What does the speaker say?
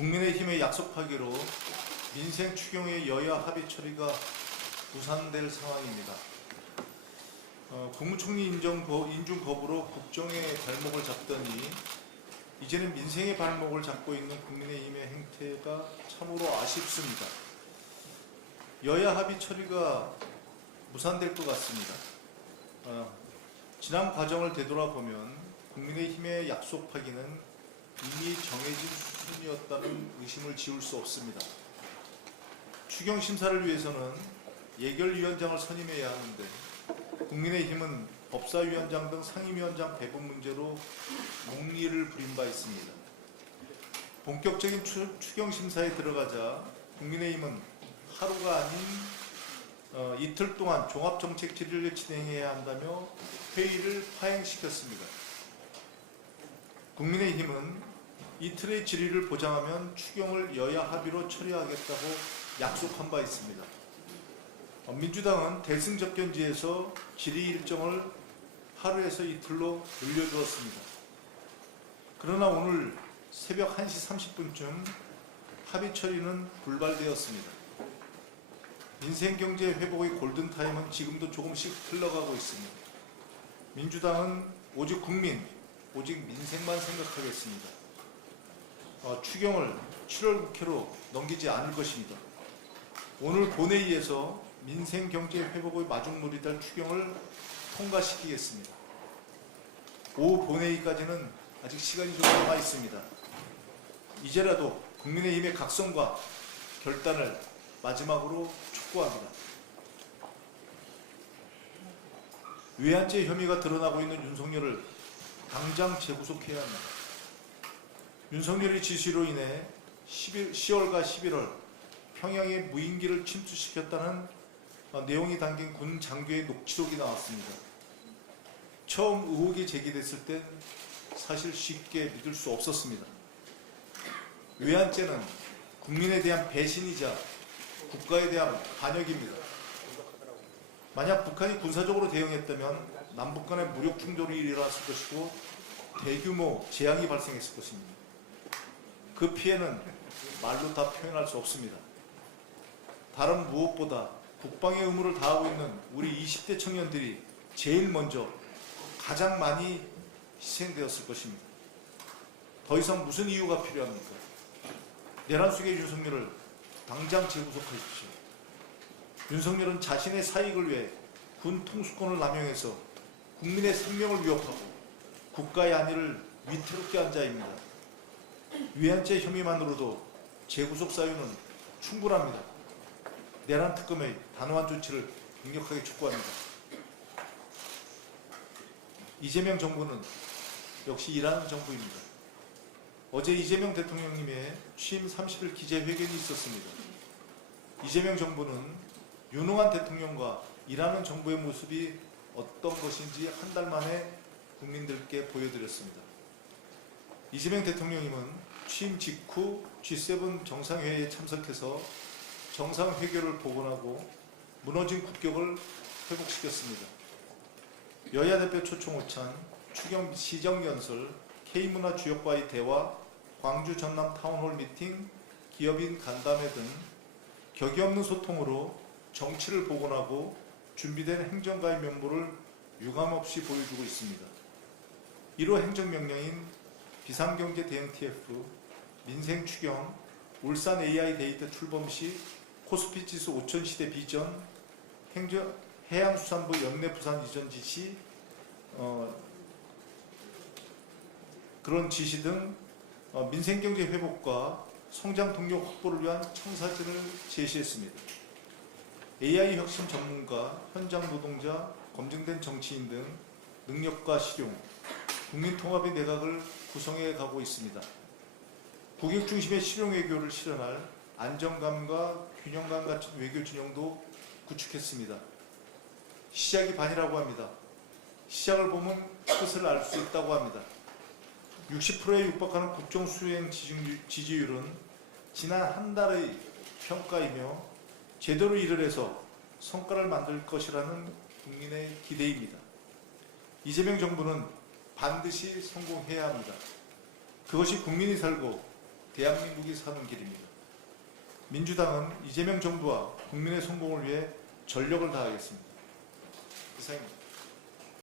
국민의힘의 약속하기로 민생 추경의 여야 합의 처리가 무산될 상황입니다. 국무총리 인준 거부로 국정의 발목을 잡더니 이제는 민생의 발목을 잡고 있는 국민의힘의 행태가 참으로 아쉽습니다. 여야 합의 처리가 무산될 것 같습니다. 지난 과정을 되돌아보면 국민의힘의 약속하기는 이미 정해진 수순이었다는 의심을 지울 수 없습니다. 추경 심사를 위해서는 예결위원장을 선임해야 하는데 국민의힘은 법사위원장 등 상임위원장 배분 문제로 묵리를 부린 바 있습니다. 본격적인 추경 심사에 들어가자 국민의힘은 하루가 아닌 이틀 동안 종합정책 질의를 진행해야 한다며 회의를 파행시켰습니다. 국민의힘은 이틀의 질의를 보장하면 추경을 여야 합의로 처리하겠다고 약속한 바 있습니다. 민주당은 대승적견지에서 질의 일정을 하루에서 이틀로 늘려주었습니다. 그러나 오늘 새벽 1시 30분쯤 합의 처리는 불발되었습니다. 민생경제 회복의 골든타임은 지금도 조금씩 흘러가고 있습니다. 민주당은 오직 국민, 오직 민생만 생각하겠습니다. 추경을 7월 국회로 넘기지 않을 것입니다. 오늘 본회의에서 민생경제 회복의 마중물이 될 추경을 통과시키겠습니다. 오후 본회의까지는 아직 시간이 좀 남아 있습니다. 이제라도 국민의힘의 각성과 결단을 마지막으로 촉구합니다. 외환죄 혐의가 드러나고 있는 윤석열을 당장 재구속해야 합니다. 윤석열의 지시로 인해 10월과 11월 평양에 무인기를 침투시켰다는 내용이 담긴 군 장교의 녹취록이 나왔습니다. 처음 의혹이 제기됐을 땐 사실 쉽게 믿을 수 없었습니다. 외환죄는 국민에 대한 배신이자 국가에 대한 반역입니다. 만약 북한이 군사적으로 대응했다면 남북 간의 무력 충돌이 일어났을 것이고 대규모 재앙이 발생했을 것입니다. 그 피해는 말로 다 표현할 수 없습니다. 다른 무엇보다 국방의 의무를 다하고 있는 우리 20대 청년들이 제일 먼저 가장 많이 희생되었을 것입니다. 더 이상 무슨 이유가 필요합니까? 내란 속의 윤석열을 당장 재구속하십시오. 윤석열은 자신의 사익을 위해 군 통수권을 남용해서 국민의 생명을 위협하고 국가의 안위를 위태롭게 한 자입니다. 외환죄 혐의만으로도 재구속 사유는 충분합니다. 내란 특검의 단호한 조치를 강력하게 촉구합니다. 이재명 정부는 역시 일하는 정부입니다. 어제 이재명 대통령님의 취임 30일 기자회견이 있었습니다. 이재명 정부는 유능한 대통령과 일하는 정부의 모습이 어떤 것인지 한 달 만에 국민들께 보여드렸습니다. 이재명 대통령님은 취임 직후 G7 정상회의에 참석해서 정상회교를 복원하고 무너진 국격을 회복시켰습니다. 여야 대표 초청 오찬, 추경 시정연설, K문화 주역과의 대화, 광주 전남 타운홀 미팅, 기업인 간담회 등 격이 없는 소통으로 정치를 복원하고 준비된 행정가의 면모를 유감없이 보여주고 있습니다. 1호 행정명령인 비상경제 대응 TF, 민생 추경, 울산 AI 데이터 출범 시 코스피 지수 5000 시대 비전, 해양수산부 영내 부산 이전 지시, 그런 지시 등 민생경제 회복과 성장 동력 확보를 위한 청사진을 제시했습니다. AI 혁신 전문가, 현장 노동자, 검증된 정치인 등 능력과 실용, 국민통합의 내각을 구성해 가고 있습니다. 국익 중심의 실용 외교를 실현할 안정감과 균형감 갖춘 외교 진영도 구축했습니다. 시작이 반이라고 합니다. 시작을 보면 끝을 알 수 있다고 합니다. 60%에 육박하는 국정 수행 지지율은 지난 한 달의 평가이며 제대로 일을 해서 성과를 만들 것이라는 국민의 기대입니다. 이재명 정부는 반드시 성공해야 합니다. 그것이 국민이 살고 대한민국이 사는 길입니다. 민주당은 이재명 정부와 국민의 성공을 위해 전력을 다하겠습니다. 이상입니다.